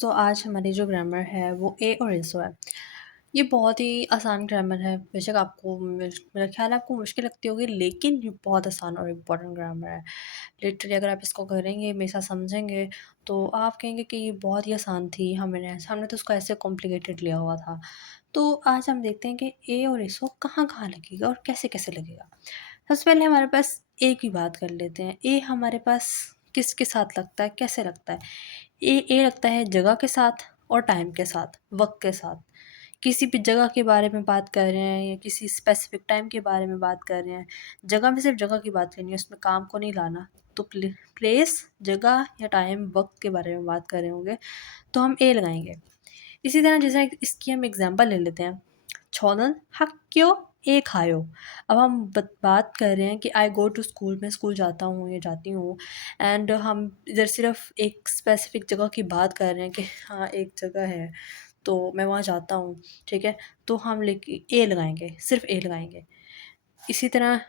तो आज हमारी जो ग्रामर है वो ए और एसो है। ये बहुत ही आसान ग्रामर है। बेशक आपको मेरा ख़्याल है आपको मुश्किल लगती होगी, लेकिन ये बहुत आसान और इम्पोर्टेंट ग्रामर है। लिटरली अगर आप इसको करेंगे, मेरे साथ समझेंगे, तो आप कहेंगे कि ये बहुत ही आसान थी, हमने तो उसको ऐसे कॉम्प्लिकेटेड लिया हुआ था। तो आज हम देखते हैं कि ए और एसो कहाँ-कहाँ लगेगा और कैसे-कैसे लगेगा। सबसे पहले हमारे पास ए की बात कर लेते हैं। ए हमारे पास किसके साथ लगता है, कैसे लगता है? ए लगता है जगह के साथ और टाइम के साथ, वक़्त के साथ। किसी भी जगह के बारे में बात कर रहे हैं या किसी स्पेसिफ़िक टाइम के बारे में बात कर रहे हैं। जगह में सिर्फ़ जगह की बात करनी है, उसमें काम को नहीं लाना। तो प्लेस, जगह या टाइम, वक़्त के बारे में बात कर रहे होंगे, तो हम ए लगाएँगे। इसी तरह जैसे इसकी हम एग्ज़ाम्पल ले लेते हैं। "저는 학교에 가요।" अब हम बात कर रहे हैं कि आई गो टू स्कूल, मैं स्कूल जाता हूँ या जाती हूँ, एंड हम इधर सिर्फ़ एक स्पेसिफ़िक जगह की बात कर रहे हैं कि हाँ, एक जगह है, तो मैं वहाँ जाता हूँ, ठीक है? तो हम लेके ए लगाएँगे, सिर्फ़ ए लगाएँगे। इसी तरह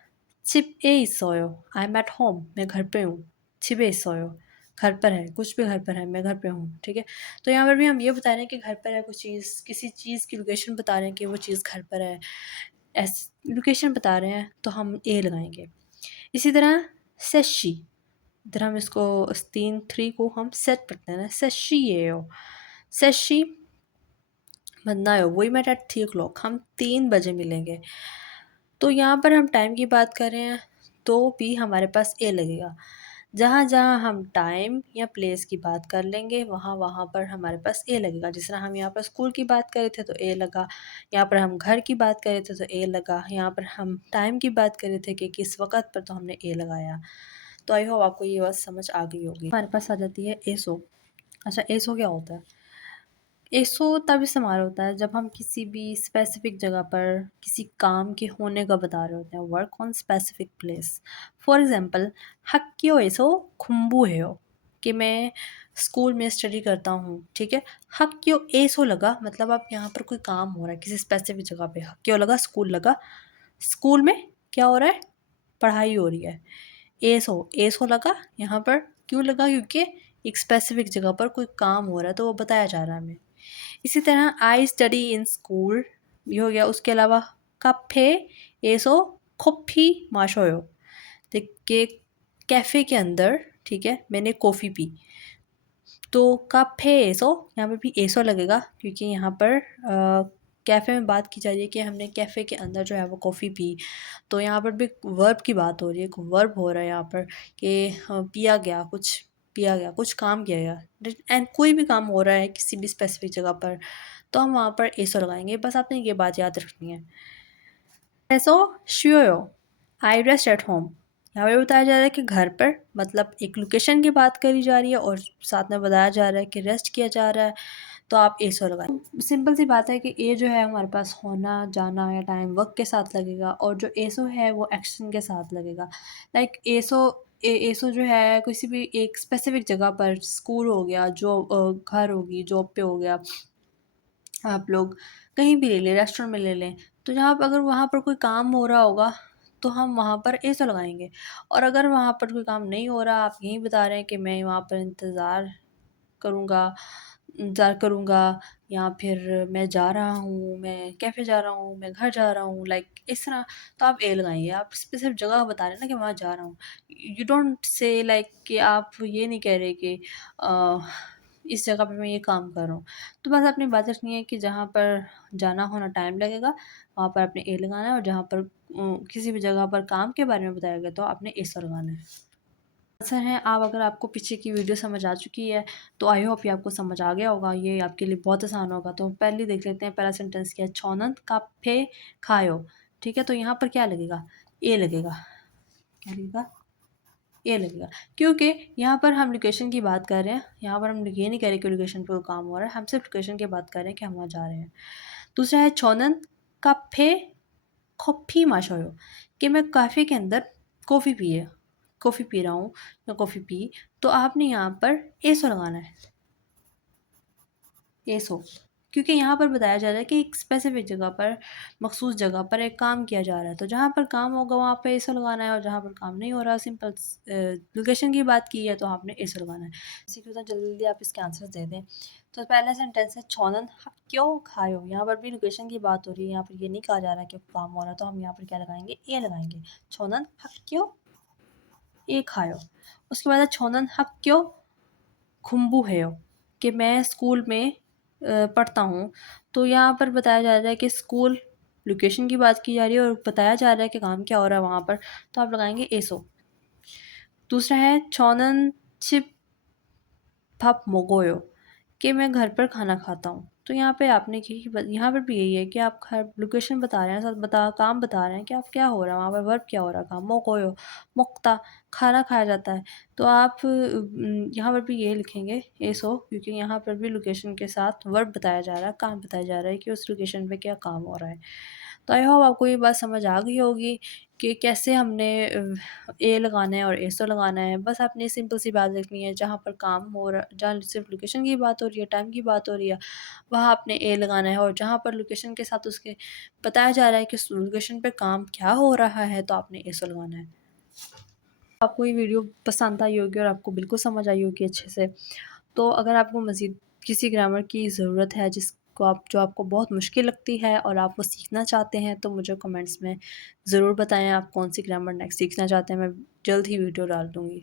집에 있어요, आई एम एट होम, मैं घर पे हूँ। 집에 있어요, घर पर है, कुछ भी घर पर है, मैं घर पे हूँ, ठीक है? तो यहाँ पर भी हम ये बता रहे हैं कि घर पर है कुछ चीज़, किसी चीज़ की लोकेशन बता रहे हैं कि वो चीज़ घर पर है। लोकेशन बता रहे हैं तो हम ए लगाएँगे। इसी तरह सेशी, इधर हम इसको इस 3 को हम सेट करते हैं ना, सेशी예요। सेशी 만나요, वी मेट एट 3 o'clock, हम 3 बजे मिलेंगे। तो यहाँ पर हम टाइम की बात कर रहे हैं, तो भी हमारे पास ए लगेगा। जहाँ-जहाँ हम टाइम या प्लेस की बात कर लेंगे, वहाँ-वहाँ पर हमारे पास ए लगेगा। जिस तरह हम यहाँ पर स्कूल की बात कर रहे थे, तो ए लगा। यहाँ पर हम घर की बात कर रहे थे, तो ए लगा। यहाँ पर हम टाइम की बात कर रहे थे कि किस वक़्त पर, तो हमने ए लगाया। तो आई होप आपको ये बात समझ आ गई होगी। हमारे पास आ जाती है एसो। अच्छा, एसो क्या होता है? एसो तब इस्तेमाल होता है जब हम किसी भी स्पेसिफिक जगह पर किसी काम के होने का बता रहे होते हैं, work on specific place. For example, 학교에서 공부해요, कि मैं स्कूल में स्टडी करता हूँ, ठीक है? 학교에서 लगा मतलब आप यहाँ पर कोई काम हो रहा है किसी स्पेसिफिक जगह पे। 학교 लगा, स्कूल लगा। स्कूल में क्या हो रहा है? पढ़ाई हो रही है। एसो, एसो लगा यहाँ पर, क्यों लगा? क्योंकि एक स्पेसिफिक जगह पर कोई काम हो रहा है, तो वो बताया जा रहा है हमें। इसी तरह आई स्टडी इन स्कूल, ये हो गया। उसके अलावा 카페에서 커피 마셔요, देखिए कैफ़े के अंदर, ठीक है, मैंने कॉफ़ी पी। तो 카페에서 यहाँ पर भी एसो लगेगा, क्योंकि यहाँ पर कैफ़े में बात की जा रही है कि हमने कैफ़े के अंदर जो है वो कॉफ़ी पी। तो यहाँ पर भी वर्ब की बात हो रही है, एक वर्ब हो रहा है यहाँ पर कि पिया गया, कुछ काम किया गया, एंड कोई भी काम हो रहा है किसी भी स्पेसिफिक जगह पर, तो हम वहाँ पर एसो लगाएंगे। बस आपने ये बात याद रखनी है। एसो 쉬어요, आई रेस्ट एट होम। यहाँ पे बताया जा रहा है कि घर पर, मतलब एक लोकेशन की बात करी जा रही है और साथ में बताया जा रहा है कि रेस्ट किया जा रहा है, तो आप एसो लगाएं। सिंपल सी बात है कि ए जो है हमारे पास होना, जाना या टाइम, वक्त के साथ लगेगा, और जो एसो है वो एक्शन के साथ लगेगा। लाइक एसो जो है किसी भी एक स्पेसिफिक जगह पर, स्कूल हो गया, जो घर होगी, जॉब पे हो गया, आप लोग कहीं भी ले लें, रेस्टोरेंट में ले लें, तो जहाँ पर अगर वहाँ पर कोई काम हो रहा होगा, तो हम वहाँ पर एसो लगाएँगे। और अगर वहाँ पर कोई काम नहीं हो रहा, आप यहीं बता रहे हैं कि मैं वहाँ पर करूँगा इंतज़ार करूँगा, या फिर मैं जा रहा हूँ, मैं कैफ़े जा रहा हूँ, मैं घर जा रहा हूँ, लाइक इस तरह, तो आप ए लगाइए। आप सिर्फ़ जगह बता रहे हैं ना कि वहाँ जा रहा हूँ। यू डोंट से लाइक कि आप ये नहीं कह रहे कि अ, इस जगह पे मैं ये काम कर रहा हूँ। तो बस अपनी बात रखनी है कि जहाँ पर जाना होना टाइम लगेगा, वहाँ पर आपने ए लगाना है, और जहाँ पर किसी भी जगह पर काम के बारे में बताया गया, तो आपने एसो लगाना है। आंसर है, आप अगर आपको पीछे की वीडियो समझ आ चुकी है, तो आई होप ये आपको समझ आ गया होगा, ये आपके लिए बहुत आसान होगा। तो पहले देख लेते हैं, पहला सेंटेंस क्या है, "저는 카페 가요", ठीक है? तो यहाँ पर क्या लगेगा? ए लगेगा। क्या लगेगा? ए लगेगा, क्योंकि यहाँ पर हम लोकेशन की बात कर रहे हैं। यहाँ पर हम ये नहीं कह रहे कि लोकेशन पे कोई काम हो रहा है, हम सिर्फ लोकेशन की बात कर रहे हैं कि हम वहाँ जा रहे हैं। दूसरा है, "저는 카페 커피 마셔요", कि मैं कैफ़े के अंदर कॉफ़ी पी रहा हूँ या कॉफ़ी पी, तो आपने यहाँ पर एसो लगाना है। एसो, क्योंकि यहाँ पर बताया जा रहा है कि एक स्पेसिफिक जगह पर, मखसूस जगह पर एक काम किया जा रहा है, तो जहाँ पर काम होगा वहाँ पे एसो लगाना है, और जहाँ पर काम नहीं हो रहा, सिंपल लोकेशन की बात की है तो आपने एसो लगाना है। इसी के साथ जल्दी आप इसके आंसर्स दे दें। तो पहला सेंटेंस है छोनन क्यों खायो, यहाँ पर भी लोकेशन की बात हो रही है, यहाँ पर ये नहीं कहा जा रहा कि काम हो रहा है, तो हम यहाँ पर क्या लगाएंगे, ए लगाएंगे। छोनन क्यों ए खायो। उसके बाद है छोनन क्यों खुम्बू है, कि मैं स्कूल में पढ़ता हूँ। तो यहाँ पर बताया जा रहा है कि स्कूल लोकेशन की बात की जा रही है और बताया जा रहा है कि काम क्या हो रहा है वहाँ पर, तो आप लगाएंगे एसो। दूसरा है छोनन छिप फप मोगोयो, कि मैं घर पर खाना खाता हूँ। तो यहाँ पे आपने यहाँ पर भी यही है कि आप घर लोकेशन बता रहे हैं, साथ काम बता रहे हैं कि आप क्या हो रहा है वहाँ पर, वर्ब क्या हो रहा है, काम मोगोयो मुक्ता खाना खाया जाता है। तो आप यहाँ पर भी ये लिखेंगे एसो, क्योंकि यहाँ पर भी लोकेशन के साथ वर्ब बताया जा रहा है, काम बताया जा रहा है कि उस लोकेशन पे क्या काम हो रहा है। तो आई होप आपको ये बात समझ आ गई होगी कि कैसे हमने ए लगाना है और एसो लगाना है। बस आपने सिंपल सी बात लिखनी है, जहाँ पर काम हो रहा, जहाँ सिर्फ लोकेशन की बात हो रही है, टाइम की बात हो रही है, वहाँ आपने ए लगाना है, और जहाँ पर लोकेशन के साथ उसके बताया जा रहा है कि उस लोकेशन पे काम क्या हो रहा है, तो आपने एसो लगाना है। आपको ये वीडियो पसंद आई होगी और आपको बिल्कुल समझ आई होगी अच्छे से। तो अगर आपको मज़ीद किसी ग्रामर की ज़रूरत है जिसको जो आपको बहुत मुश्किल लगती है और आप वो सीखना चाहते हैं, तो मुझे कमेंट्स में ज़रूर बताएँ आप कौन सी ग्रामर नेक्स्ट सीखना चाहते हैं। मैं जल्द ही वीडियो डाल दूँगी।